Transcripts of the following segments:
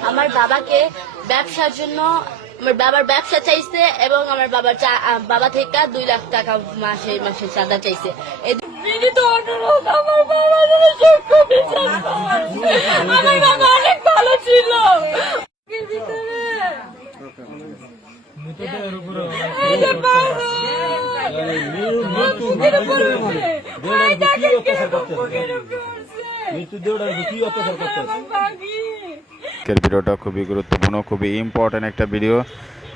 আমার আমার- বাবাকে ব্যবসার জন্য, আমার বাবার ব্যবসা চাইছে এবং আমার বাবার বাবা থেকে দুই লাখ টাকা মাসে মাসে চাঁদা চাইছে। আমার বাবা যেন সূক্ষ্ম বিশ্বাস করে। আমার বাবা অনেক ভালো ছিল এর ভিতরে এই যে বাবা, বুকের উপরে উঠে। এই দেখেন কীরকম বুকের উপরে উঠছে। আমার বাগি। আজকের ভিডিওটা খুবই গুরুত্বপূর্ণ খুবই ইম্পর্ট্যান্ট একটা ভিডিও।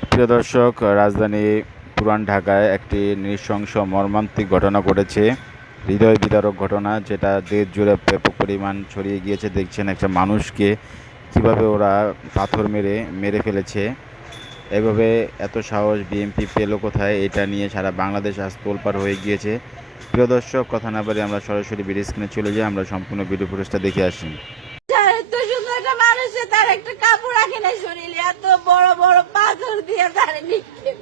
প্রিয় দর্শক রাজধানী পুরান ঢাকায় একটি নৃশংস মর্মান্তিক ঘটনা ঘটেছে। হৃদয় বিদারক ঘটনা যেটা দেশ জুড়ে ব্যাপক পরিমাণ ছড়িয়ে গিয়েছে। দেখছেন একটা মানুষকে কীভাবে ওরা পাথর মেরে মেরে ফেলেছে। এভাবে এত সাহস বিএমপি পেল কোথায় এটা নিয়ে সারা বাংলাদেশ আজ তোলপাড় হয়ে গিয়েছে। প্রিয় দর্শক কথা না বলে আমরা সরাসরি ভিডিও স্ক্রিনে চলে যাই আমরা সম্পূর্ণ ভিডিও ফুটেজটা দেখে আসি। একটা মানুষে তার একটা কাপড় রাখে নাই শরীরে এত বড় বড় পাথর দিয়ে তার নিক্ষেপ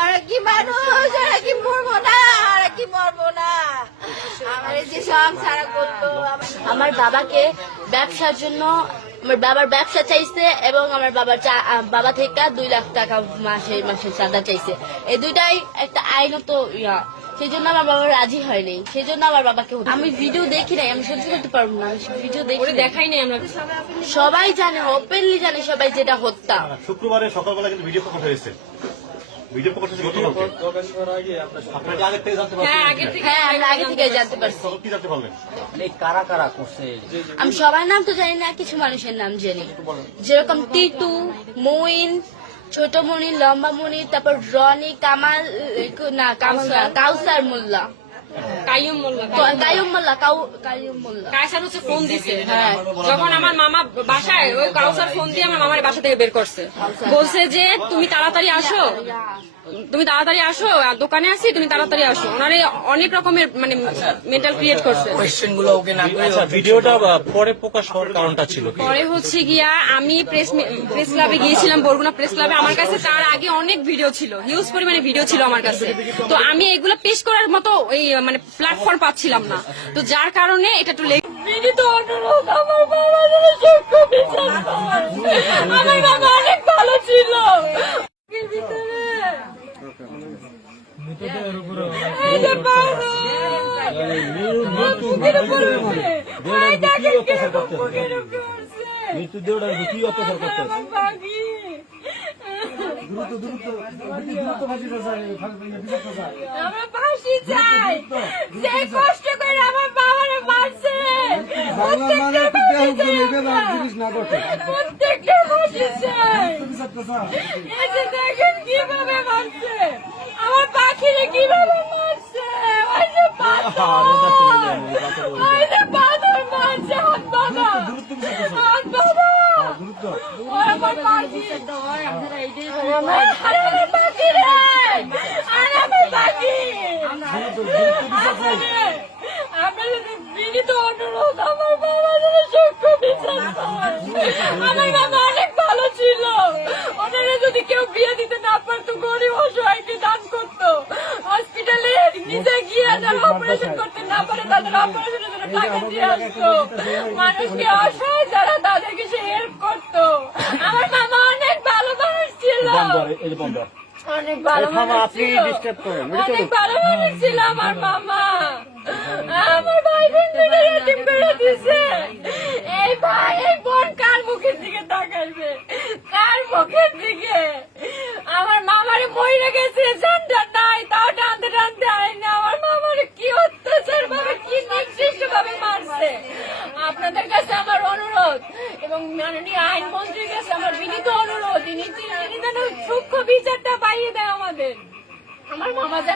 ওরা কি মানুষ ওরা কি মরবো না ওরা কি মরবো না। আমার যে সব সারা করতো আমার আমার বাবাকে ব্যবসার জন্য আমার বাবার ব্যবসা চাইছে এবং আমার বাবার চা- বাবা থেকে দুই লাখ টাকা মাসে মাসে চাঁদা চাইছে। এই দুইটাই একটা আইনত ইয়া। সেই জন্য আমার বাবা রাজি হয়নি। সেই জন্য আমার বাবাকে আমি ভিডিও দেখি নাই আমি সহ্য করতে পারব না ভিডিও দেখি দেখাই নাই আমরা। সবাই জানে ওপেনলি জানে সবাই যেটা হত্যা। শুক্রবারে সকালবেলা কিন্তু ভিডিও প্রকাশ হয়েছে। ভিডিও হ্যাঁ আমরা আগে থেকে জানতে পারছি। তখন কি জানতে পারলেন? কারা কারা করছে? আমি সবার নাম তো জানি না কিছু মানুষের নাম জানি। যেরকম টিটু মইন ছোট মনি লম্বা মনি তারপর রনি কামাল না কামাল না কাউসার মোল্লা। কাইয়ুম মোল্লা মোল্লা। কাউ- কায়ুম মোল্লা। কায়সার হচ্ছে ফোন দিছে? হ্যাঁ। যখন আমার মামা বাসায় ওই কাউসার ফোন দিয়ে আমার মামার বাসা থেকে বের করছে। বলছে যে তুমি তাড়াতাড়ি আসো। তুমি তাড়াতাড়ি আসো দোকানে আছি তুমি তাড়াতাড়ি আসো। ওনারে অনেক রকমের মানে মেন্টাল ক্রিয়েট করছে। কোয়েশ্চেনগুলো ওকে না আচ্ছা ভিডিওটা পরে প্রকাশ হওয়ার কারণটা ছিল পরে হচ্ছে গিয়া আমি প্রেস প্রেস ক্লাবে গিয়েছিলাম বরগুনা প্রেস ক্লাবে আমার কাছে তার আগে অনেক ভিডিও ছিল হিউজ পরিমাণে ভিডিও ছিল আমার কাছে। তো আমি এগুলো পেশ করার মতো এই মানে প্ল্যাটফর্ম পাচ্ছিলাম না। তো যার কারণে এটা একটু বিনীত অনুরোধ আমার বাবা সূক্ষ্ম বিশ্বাস আমার বাবা অনেক ভালো ছিল। এর ভিতরে। এই যে বাবা, দেখেন কীরকম বুকের উপরে উঠছে। আমার ফাঁসি চাই যে কষ্ট করে আমার বাবারে মারছে প্রত্যেকটা ফাঁসি চাই এই যে দেখেন কীভাবে মারছে আমার পাখিরে কীভাবে মারছে ওই যে পাথর ওই যে পাথর মারছে হাত বাবা হাত বাবা ওই আমার পাখি আমার আরে আমার পাখি রে আরে আমার পাখি আপনাদের বিনীত অনুরোধ অনেক ভালো ছিল ওনারা যদি কেউ বিয়ে দিতে না পারতো গরিব অসহায়কে দান করতো হসপিটালে নিজে গিয়ে যারা অপারেশন করতে না পারে, তাদের অপারেশনের জন্য টাকা দিয়ে আসতো। মানুষকে অসহায় যারা তাদেরকে সে হেল্প করতো। আমার মামা অনেক ভালো মানুষ ছিল। অনেক ভালো মানুষ ছিল। অনেক ভালো মানুষ ছিল আমার মামা। আমার ভাই বোন করে দিছে এই ভাই এই বোন কার মুখের দিকে তাকাইবে? কার মুখের দিকে? আমার মামারে মরে গেছে জানটা নাই তাও টানতে টানতে আইনি আমার মামারে কি অত্যাচার ভাবে কি নির্দিষ্ট ভাবে মারছে আপনাদের কাছে আমার অনুরোধ এবং আমার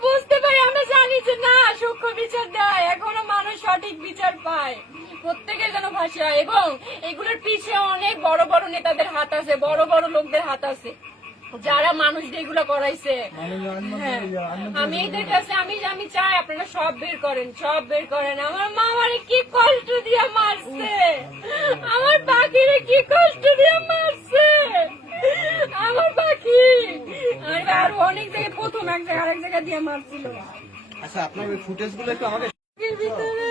বুঝতে পারি, আমরা জানি যে না, সূক্ষ্ম বিচার দেয়। এখনও মানুষ সঠিক বিচার পায়। প্রত্যেকের যেন হয়। এবং এগুলোর পিছে অনেক বড় বড় নেতাদের হাত আছে, বড় বড় লোকদের হাত আছে। যারা মানুষ এগুলো করাইছে। হ্যাঁ। আমি এদের কাছে আমি আমি চাই আপনারা সব বের করেন সব বের করেন। আমার মা আমারে কি কষ্ট দিয়ে মারছে। আমার পাখিরে কি কষ্ট দিয়ে মারছে। আমার পাখি আর অনেক জায়গায় প্রথম এক জায়গায় আরেক জায়গায় দিয়ে মারছিল। আচ্ছা আপনার ওই ফুটেজগুলো একটু আমাকে ভিতরে।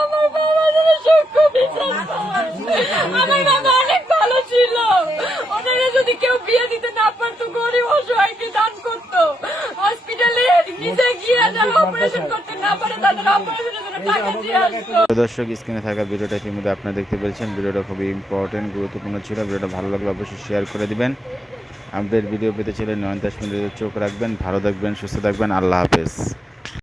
আমার বাবা যেন সূক্ষ্ম বিচার পায়। আমার বাবা অনেক ভালো ছিল ওনারা যদি কেউ বিয়ে দিতে না পারতো গরিব অসহায়কে দান করতো হসপিটালে নিজে গিয়ে যারা অপারেশন করতে না পারে তাদের অপারেশনের জন্য টাকা দিয়ে আসতো প্রিয় দর্শক স্ক্রিনে থাকা ভিডিওটা ইতিমধ্যে আপনারা দেখতে পেয়েছেন ভিডিওটা খুবই ইম্পর্টেন্ট গুরুত্বপূর্ণ ছিল। ভিডিওটা ভালো লাগলে অবশ্যই শেয়ার করে দিবেন। আমাদের ভিডিও পেতে ছিলেন নয়ন দাস মিনিটের চোখ রাখবেন। ভালো থাকবেন সুস্থ থাকবেন। আল্লাহ হাফেজ।